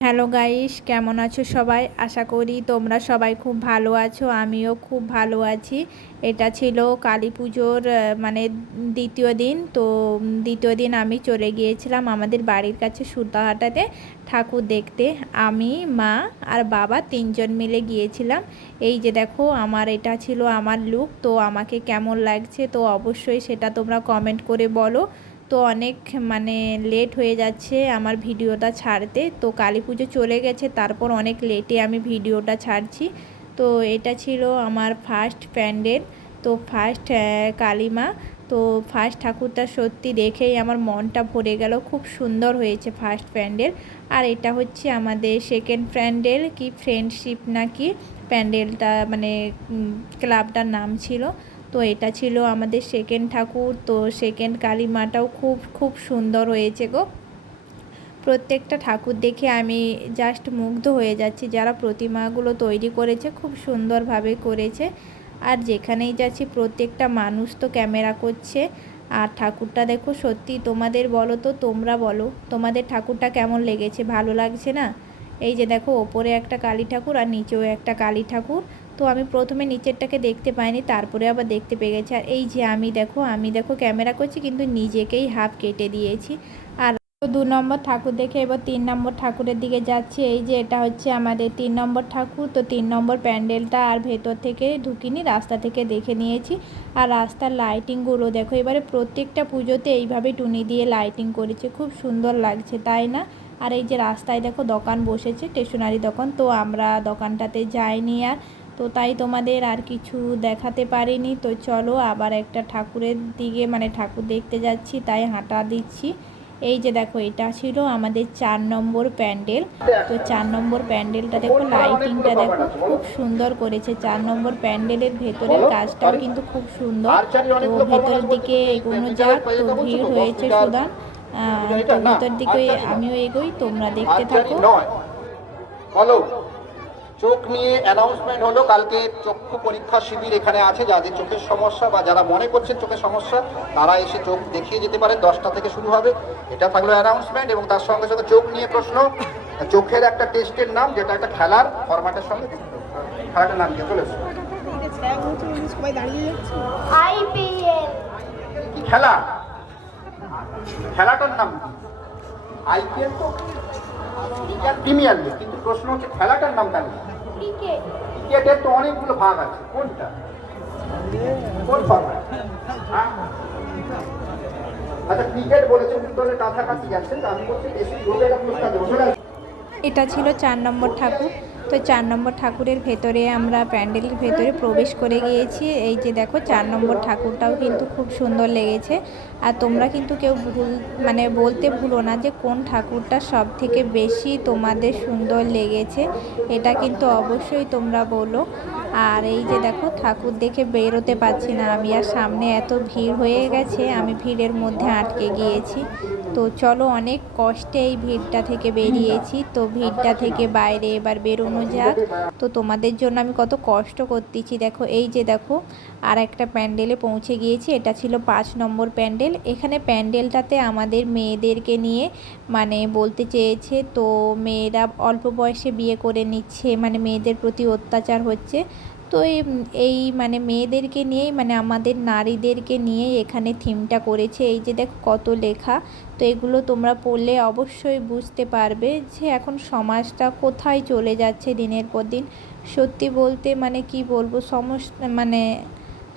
Hello guys, কেমন আছো সবাই? আশা করি তোমরা সবাই খুব ভালো আছো, আমিও খুব ভালো আছি। এটা ছিল কালী পুজোর মানে দ্বিতীয় দিন। তো দ্বিতীয় দিন আমি চলে গিয়েছিলাম আমাদের বাড়ির কাছে সুতাহাটাতে ঠাকুর দেখতে। আমি, মা আর বাবা তিনজন মিলে গিয়েছিলাম। এই যে দেখো, আমার এটা ছিল আমার লুক তো আমাকে কেমন লাগছে তো অবশ্যই সেটা তোমরা কমেন্ট করে বলো। তো অনেক মানে লেট হয়ে যাচ্ছে আমার ভিডিওটা ছাড়তে। তো কালী পুজো চলে গেছে, তারপর অনেক লেটে আমি ভিডিওটা ছাড়ছি। তো এটা ছিল আমার ফার্স্ট প্যান্ডেল তো ফার্স্ট কালিমা। তো ফার্স্ট ঠাকুরটা সত্যি দেখেই আমার মনটা ভরে গেল, খুব সুন্দর হয়েছে ফার্স্ট প্যান্ডেল আর এটা হচ্ছে আমাদের সেকেন্ড প্যান্ডেল কি ফ্রেন্ডশিপ নাকি প্যান্ডেলটা মানে ক্লাবটার নাম ছিল। তো এটা ছিল আমাদের সেকেন্ড ঠাকুর। তো সেকেন্ড কালী মাটাও খুব খুব সুন্দর হয়েছে গো। প্রত্যেকটা ঠাকুর দেখে আমি জাস্ট মুগ্ধ হয়ে যাচ্ছি। যারা প্রতিমাগুলো তৈরি করেছে, খুব সুন্দরভাবে করেছে। আর যেখানেই যাচ্ছি, প্রত্যেকটা মানুষ তো ক্যামেরা করছে। আর ঠাকুরটা দেখো, সত্যি তোমাদের বলো তো, তোমরা বলো, তোমাদের ঠাকুরটা কেমন লেগেছে? ভালো লাগছে না? এই যে দেখো, ওপরে একটা কালী ঠাকুর আর নিচেও একটা কালী ঠাকুর। তো আমি প্রথমে নিচেরটাকে দেখতে পাইনি, তারপরে আবার দেখতে পেয়ে গেছি। আর এই যে আমি দেখো আমি দেখো ক্যামেরা করছি, কিন্তু নিজেকেই হাফ কেটে দিয়েছি। আর দু নম্বর ঠাকুর দেখে এবার তিন নম্বর ঠাকুরের দিকে যাচ্ছি। এই যে এটা হচ্ছে আমাদের তিন নম্বর ঠাকুর, তো তিন নম্বর প্যান্ডেলটা আর ভেতর থেকে ঢুকিনি, রাস্তা থেকে দেখে নিয়েছি। আর রাস্তার লাইটিংগুলো দেখো, এবারে প্রত্যেকটা পুজোতে এইভাবে টুনি দিয়ে লাইটিং করেছে, খুব সুন্দর লাগছে, তাই না? আর এই যে রাস্তায় দেখো দোকান বসেছে, স্টেশনারি দোকান, তো আমরা দোকানটাতে যাইনি আর তো তাই তোমাদের আর কিছু দেখাতে পারিনি। তো চলো আবার একটা ঠাকুরের দিকে মানে ঠাকুর দেখতে যাচ্ছি তাই হাঁটা দিচ্ছি। এই যে দেখো এটা ছিল আমাদের চার নম্বর প্যান্ডেল। তো চার নম্বর প্যান্ডেলটা দেখো লাইটিংটা দেখো খুব সুন্দর করেছে। চার নম্বর প্যান্ডেলের ভেতরের কাজটাও কিন্তু খুব সুন্দর। তো ভেতরের দিকে এগোনো যাক তো ভিড় হয়েছে সুদান। তো ভেতর দিকে আমিও এগোই তোমরা দেখতে থাকো। বলো। চোখ নিয়ে অ্যানাউন্সমেন্ট হলো কালকে চক্ষু পরীক্ষা শিবির এখানে আছে যাদের চোখের সমস্যা বা যারা মনে করছেন চোখের সমস্যা তারা এসে চোখ দেখিয়ে যেতে পারে দশটা থেকে শুরু হবে। এটা থাকল অ্যানাউন্সমেন্ট এবং তার সঙ্গে সঙ্গে চোখ নিয়ে প্রশ্ন। চোখের একটা টেস্টের নাম যেটা একটা খেলার ফরম্যাটের সঙ্গে খেলাটার নাম কি? চলে খেলা? খেলাটার নাম আইপিএল তো? প্রিমিয়ার লিগ কিন্তু প্রশ্ন হচ্ছে খেলাটার নামটা নেই ক্রিকেটের তো অনেকগুলো ভাগ আছে। কোনটা? কোন ফরম্যাট আচ্ছা ক্রিকেট বলেছেন কিন্তু কাছাকাছি যাচ্ছেন আমি বলছি বেশি পুরস্কার দেবো। এটা ছিল চার নম্বর ঠাকুর। তো চার নম্বর ঠাকুরের ভেতরে আমরা প্যান্ডেলের ভেতরে প্রবেশ করে গিয়েছি। এই যে দেখো, চার নম্বর ঠাকুরটাও কিন্তু খুব সুন্দর লেগেছে। আর তোমরা কিন্তু কেউ ভুল মানে বলতে ভুলো না যে কোন ঠাকুরটা সব থেকে বেশি তোমাদের সুন্দর লেগেছে, এটা কিন্তু অবশ্যই তোমরা বলো। আর এই যে দেখো, ঠাকুর দেখে বেরোতে পারছি না আমি, আর সামনে এত ভিড় হয়ে গেছে, আমি ভিড়ের মধ্যে আটকে গিয়েছি। তো চলো, অনেক কষ্টে এই ভিড়টা থেকে বেরিয়েছি। তো ভিড়টা থেকে বাইরে এবার বেরোনো যাক। তো তোমাদের জন্য আমি কত কষ্ট করতেছি। দেখো, এই যে দেখো, আর একটা প্যান্ডেলে পৌঁছে গিয়েছি। এটা ছিল পাঁচ নম্বর প্যান্ডেল। এখানে প্যান্ডেলটাতে আমাদের মেয়েদেরকে নিয়ে মানে বলতে চেয়েছে, তো মেয়েরা অল্প বয়সে বিয়ে করে নিচ্ছে মানে মেয়েদের প্রতি অত্যাচার হচ্ছে। তো এই মানে মেয়েদেরকে নিয়েই মানে আমাদের নারীদেরকে নিয়েই এখানে থিমটা করেছে। এই যে দেখো কত লেখা, তো এগুলো তোমরা পড়লে অবশ্যই বুঝতে পারবে যে এখন সমাজটা কোথায় চলে যাচ্ছে দিনের পর দিন। সত্যি বলতে মানে কি বলব সমস্যা মানে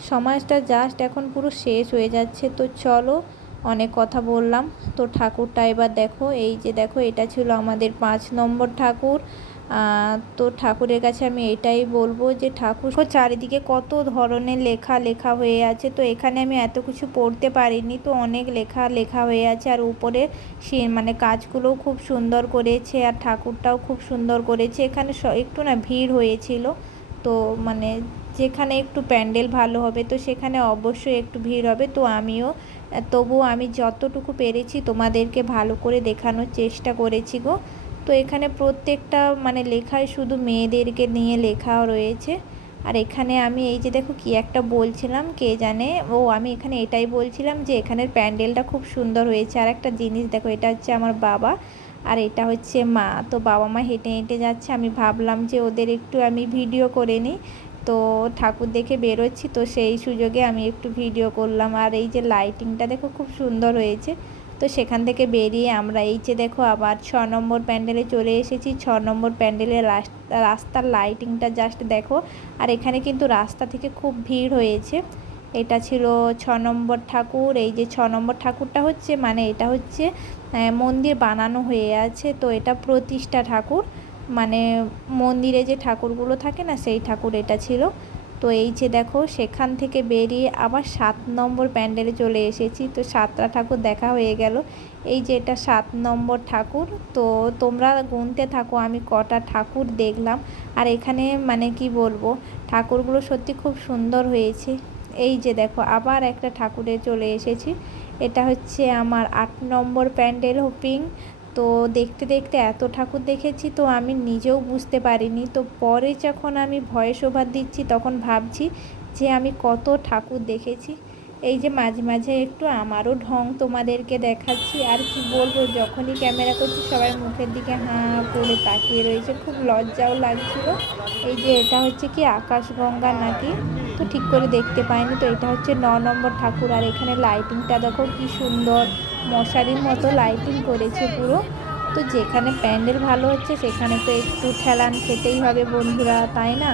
সমাজটা জাস্ট এখন পুরো শেষ হয়ে যাচ্ছে। তো চলো, অনেক কথা বললাম। তো ঠাকুরটা এবার দেখো, এই যে দেখো, এটা ছিল আমাদের পাঁচ নম্বর ঠাকুর। তো ঠাকুরের কাছে আমি এটাই বলব যে ঠাকুর চারিদিকে কত ধরনের লেখা লেখা হয়ে আছে। তো এখানে আমি এত কিছু পড়তে পারিনি, তো অনেক লেখা লেখা হয়ে আছে আর উপরে মানে কাজগুলোও খুব সুন্দর করেছে আর ঠাকুরটাও খুব সুন্দর করেছে। এখানে একটু না ভিড় হয়েছিল, তো মানে যেখানে একটু প্যান্ডেল ভালো হবে তো সেখানে অবশ্যই একটু ভিড় হবে। তো আমিও, তবুও আমি যতটুকু পেরেছি তোমাদেরকে ভালো করে দেখানোর চেষ্টা করেছি গো। তো এখানে প্রত্যেকটা মানে লেখায় শুধু মেয়েদেরকে নিয়ে লেখা রয়েছে। আর এখানে আমি এই যে দেখো কি একটা বলছিলাম, কে জানে? ও, আমি এখানে এটাই বলছিলাম যে এখানের প্যান্ডেলটা খুব সুন্দর হয়েছে। আর একটা জিনিস দেখো, এটা হচ্ছে আমার বাবা আর এটা হচ্ছে মা। তো বাবা মা হেঁটে হেঁটে যাচ্ছে। আমি ভাবলাম যে ওদের একটু আমি ভিডিও করে নিই। তো ঠাকুর দেখে বেরোচ্ছি। তো সেই সুযোগে আমি একটু ভিডিও করলাম। আর এই যে লাইটিংটা দেখো, খুব সুন্দর হয়েছে। তো সেখান থেকে বেরিয়ে আমরা এই যে দেখো আবার ছ নম্বর প্যান্ডেলে চলে এসেছি। ছ নম্বর প্যান্ডেলের রাস্তার লাইটিংটা জাস্ট দেখো। আর এখানে কিন্তু রাস্তা থেকে খুব ভিড় হয়েছে। এটা ছিল ছ নম্বর ঠাকুর। এই যে ছ নম্বর ঠাকুরটা হচ্ছে মানে এটা হচ্ছে মন্দির বানানো হয়ে আছে। তো এটা প্রতিষ্ঠা ঠাকুর। মানে মন্দিরে যে ঠাকুরগুলো থাকে না, সেই ঠাকুর এটা ছিল। তো এই যে দেখো, সেখান থেকে বেরিয়ে আবার সাত নম্বর প্যান্ডেলে চলে এসেছি। তো সাতটা ঠাকুর দেখা হয়ে গেল। এই যে এটা সাত নম্বর ঠাকুর, তো তোমরা গুনতে থাকো। আমি কটা ঠাকুর দেখলাম। আর এখানে মানে কি বলব, ঠাকুরগুলো সত্যি খুব সুন্দর হয়েছে। এই যে দেখো, আবার একটা ঠাকুরে চলে এসেছি। এটা হচ্ছে আমার আট নম্বর প্যান্ডেল হোপিং। তো দেখতে দেখতে এত ঠাকুর দেখেছি, তো আমি নিজেও বুঝতে পারিনি। তো পরে যখন আমি ভয়েস ওভার দিচ্ছি, তখন ভাবছি যে আমি কত ঠাকুর দেখেছি। এই যে মাঝে মাঝে একটু আমারও ঢং তোমাদেরকে দেখাচ্ছি। আর কি বলব, যখনই ক্যামেরা করছি সবার মুখের দিকে হাঁ করে তাকিয়ে রয়েছে। খুব লজ্জাও লাগছিল। এই যে এটা হচ্ছে কি আকাশগঙ্গা নাকি? তো ঠিক করে দেখতে পাইনি। তো এটা হচ্ছে ন নম্বর ঠাকুর। আর এখানে লাইটিংটা দেখো কি সুন্দর। মশারির মতো লাইটিং করেছে পুরো। তো যেখানে প্যান্ডেল ভালো হচ্ছে, সেখানে তো একটু ঠেলান খেতেই হবে বন্ধুরা, তাই না?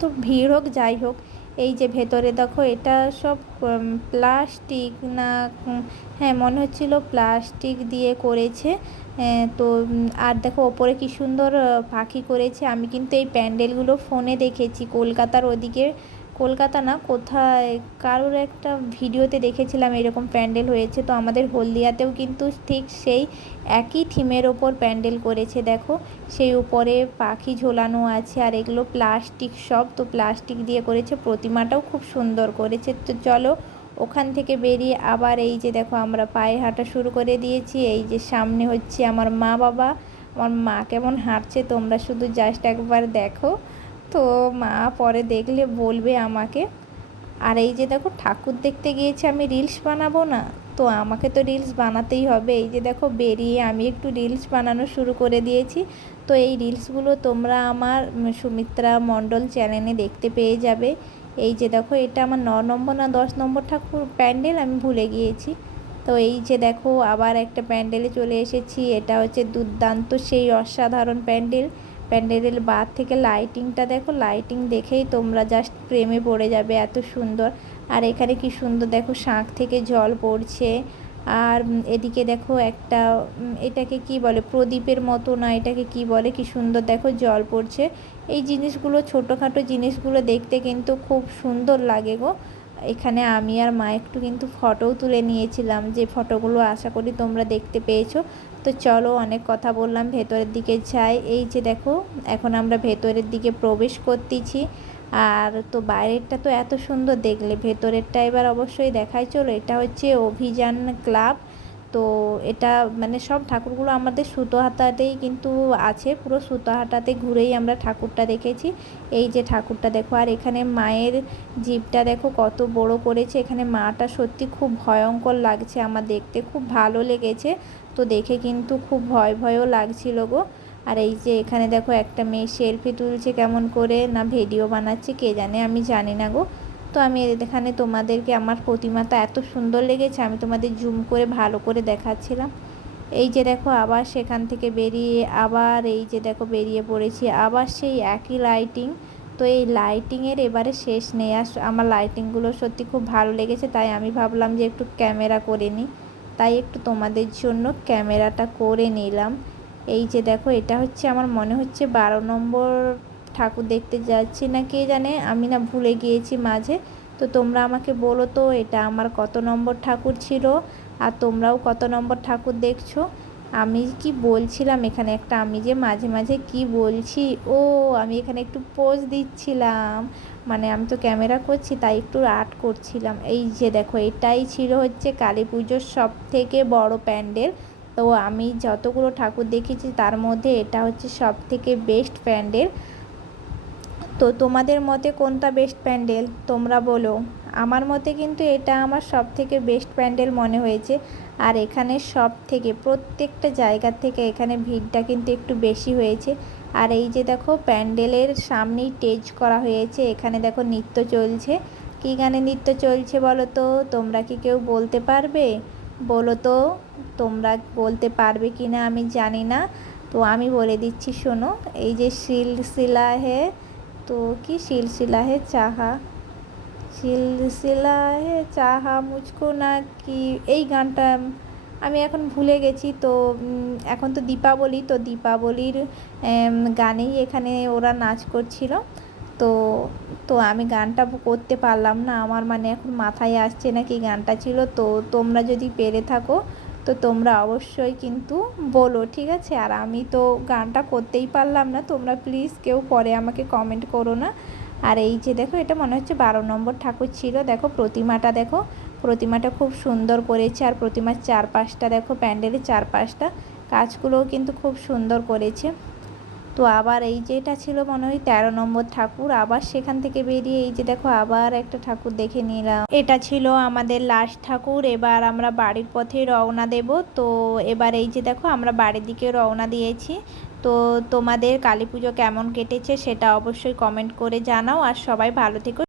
তো ভিড় হোক, যাই হোক, এই যে ভেতরে দেখো, এটা সব প্লাস্টিক না হ্যাঁ মনে হচ্ছিল প্লাস্টিক দিয়ে করেছে। তো আর দেখো, ওপরে কি সুন্দর পাখি করেছে। আমি কিন্তু এই প্যান্ডেলগুলো ফোনে দেখেছি, কলকাতার ওদিকে। কলকাতা না, কোথায়? কারোর একটা ভিডিওতে দেখেছিলাম এরকম প্যান্ডেল হয়েছে, তো আমাদের হলদিয়াতেও কিন্তু ঠিক সেই একই থিমের ওপর প্যান্ডেল করেছে, দেখো। সেই উপরে পাখি ঝোলানো আছে আর এগুলো প্লাস্টিক সব, তো প্লাস্টিক দিয়ে করেছে, প্রতিমাটাও খুব সুন্দর করেছে। তো চলো, ওখান থেকে বেরিয়ে আবার এই যে দেখো আমরা পায়ে হাঁটা শুরু করে দিয়েছি, এই যে সামনে হচ্ছে আমার মা বাবা, আমার মা কেমন হাঁটছে, তোমরা শুধু জাস্ট একবার দেখো। তো মা পরে দেখলে বলবে আমাকে, আর এই যে দেখো ঠাকুর দেখতে গিয়েছি আমি রিলস বানাবো না? তো আমাকে তো রিলস বানাতেই হবে। এই যে দেখো বেরিয়ে আমি একটু রিলস বানানো শুরু করে দিয়েছি। তো এই রিলসগুলো তোমরা আমার সুমিত্রা মণ্ডল চ্যানেলে দেখতে পেয়ে যাবে। এই যে দেখো এটা আমার ন নম্বর না দশ নম্বর ঠাকুর প্যান্ডেল, আমি ভুলে গিয়েছি। তো এই যে দেখো আবার একটা প্যান্ডেলে চলে এসেছি। এটা হচ্ছে দুর্দান্ত সেই অসাধারণ প্যান্ডেল। প্যান্ডেলের বার থেকে লাইটিংটা দেখো লাইটিং দেখেই তোমরা জাস্ট প্রেমে পড়ে যাবে, এত সুন্দর। আর এখানে কি সুন্দর দেখো, শাঁখ থেকে জল পড়ছে। আর এদিকে দেখো একটা এটাকে কি বলে, প্রদীপের মতো না, এটাকে কি বলে, কি সুন্দর দেখো জল পড়ছে। এই জিনিসগুলো, ছোটোখাটো জিনিসগুলো দেখতে কিন্তু খুব সুন্দর লাগে গো। এখানে আমি আর মা একটু কিন্তু ফটোও তুলে নিয়েছিলাম যে ফটোগুলো আশা করি তোমরা দেখতে পেয়েছ। তো চলো অনেক কথা বললাম, ভেতরের দিকে যাই। এই যে দেখো, এখন আমরা ভেতরের দিকে প্রবেশ করতেছি। আর তো বাইরেরটা তো এত সুন্দর দেখলে, ভেতরেরটা এবার অবশ্যই দেখাই। চলো, এটা হচ্ছে অভিযান ক্লাব। তো এটা মানে সব ঠাকুরগুলো আমাদের সুতোহাটাতেই কিন্তু আছে, পুরো সুতোহাটাতে ঘুরেই আমরা ঠাকুরটা দেখেছি। এই যে ঠাকুরটা দেখো, আর এখানে মায়ের জিভটা দেখো কত বড় করেছে, এখানে মাটা সত্যি খুব ভয়ঙ্কর লাগছে আমার দেখতে, খুব ভালো লেগেছে। তো দেখে কিন্তু খুব ভয় ভয়ও লাগছিল গো। আর এই যে এখানে দেখো একটা মেয়ে সেলফি তুলছে কেমন করে, না ভিডিও বানাচ্ছে কে জানে আমি জানি না গো। তো আমি এখানে তোমাদেরকে আমার প্রতিমাটা এত সুন্দর লেগেছে, আমি তোমাদের জুম করে ভালো করে দেখাচ্ছিলাম। এই যে দেখো, আবার সেখান থেকে বেরিয়ে, আবার এই যে দেখো বেরিয়ে পড়েছি, আবার সেই একই লাইটিং তো এই লাইটিংয়ের এবারে শেষ নেই, আর আমার লাইটিংগুলো সত্যি খুব ভালো লেগেছে, তাই আমি ভাবলাম যে একটু ক্যামেরা করে নিই। তাই একটু তোমাদের জন্য ক্যামেরাটা করে নিলাম। এই যে দেখো, এটা হচ্ছে আমার মনে হচ্ছে বারো নম্বর ঠাকুর দেখতে যাচ্ছি না কে জানে, আমি না ভুলে গিয়েছি মাঝে। তো তোমরা আমাকে বলো তো, এটা আমার কত নম্বর ঠাকুর ছিল আর তোমরাও কত নম্বর ঠাকুর দেখছ? আমি কি বলছিলাম এখানে একটা, আমি যে মাঝে মাঝে কি বলছি? ও, আমি এখানে একটু পোজ দিচ্ছিলাম। মানে আমি তো ক্যামেরা করছি, তাই একটু আর্ট করছিলাম। এই যে দেখো, এটাই ছিল হচ্ছে কালী পুজোর সব থেকে বড় প্যান্ডেল। তো আমি যতগুলো ঠাকুর দেখেছি, তার মধ্যে এটা হচ্ছে সব থেকে বেস্ট প্যান্ডেল। তো তোমাদের মতে কোনটা বেস্ট প্যান্ডেল তোমরা বলো। আমার মতে কিন্তু এটা আমার সব থেকে বেস্ট প্যান্ডেল মনে হয়েছে। আর এখানে সব থেকে প্রত্যেকটা জায়গার থেকে এখানে ভিড়টা কিন্তু একটু বেশি হয়েছে। আর এই যে দেখো প্যান্ডেলের সামনেই টেজ করা হয়েছে। এখানে দেখো নৃত্য চলছে। কী গানে নৃত্য চলছে বলো তো? তোমরা কি কেউ বলতে পারবে? বলো তো, তোমরা বলতে পারবে কি না আমি জানি না। তো আমি বলে দিচ্ছি, শোনো। এই যে শিল, শিলা হে তো কি সিলসিলা হে চাহা সিলসিলা হে চাহা মুঝকো না কি এই গানটা আমি এখন ভুলে গেছি। তো এখন তো দীপাবলি, তো দীপাবলির গানেই এখানে ওরা নাচ করছিল। তো তো আমি গানটা করতে পারলাম না। আমার মানে এখন মাথায় আসছে না কি গানটা ছিল। তো, তোমরা যদি পেরে থাকো তো তোমরা অবশ্যই কিন্তু বলো, ঠিক আছে? আর আমি তো গানটা করতেই পারলাম না, তোমরা প্লিজ কেউ পরে আমাকে কমেন্ট করো না। আর এই যে দেখো, এটা মনে হচ্ছে বারো নম্বর ঠাকুর ছিল। দেখো, প্রতিমাটা দেখো, প্রতিমাটা খুব সুন্দর করেছে। আর প্রতিমার চারপাশটা দেখো, প্যান্ডেলের চারপাশটা, কাজগুলোও কিন্তু খুব সুন্দর করেছে। তো আবার এই যেটা ছিল মনে হয় তেরো নম্বর ঠাকুর, আবার সেখান থেকে বেরিয়ে এই যে দেখো আবার একটা ঠাকুর দেখে নিলাম। এটা ছিল আমাদের লাস্ট ঠাকুর, এবার আমরা বাড়ির পথে রওনা দেব। তো এবার এই যে দেখো আমরা বাড়ির দিকে রওনা দিয়েছি। তো তোমাদের কালী পুজো কেমন কেটেছে সেটা অবশ্যই কমেন্ট করে জানাও। আর সবাই ভালো থেকো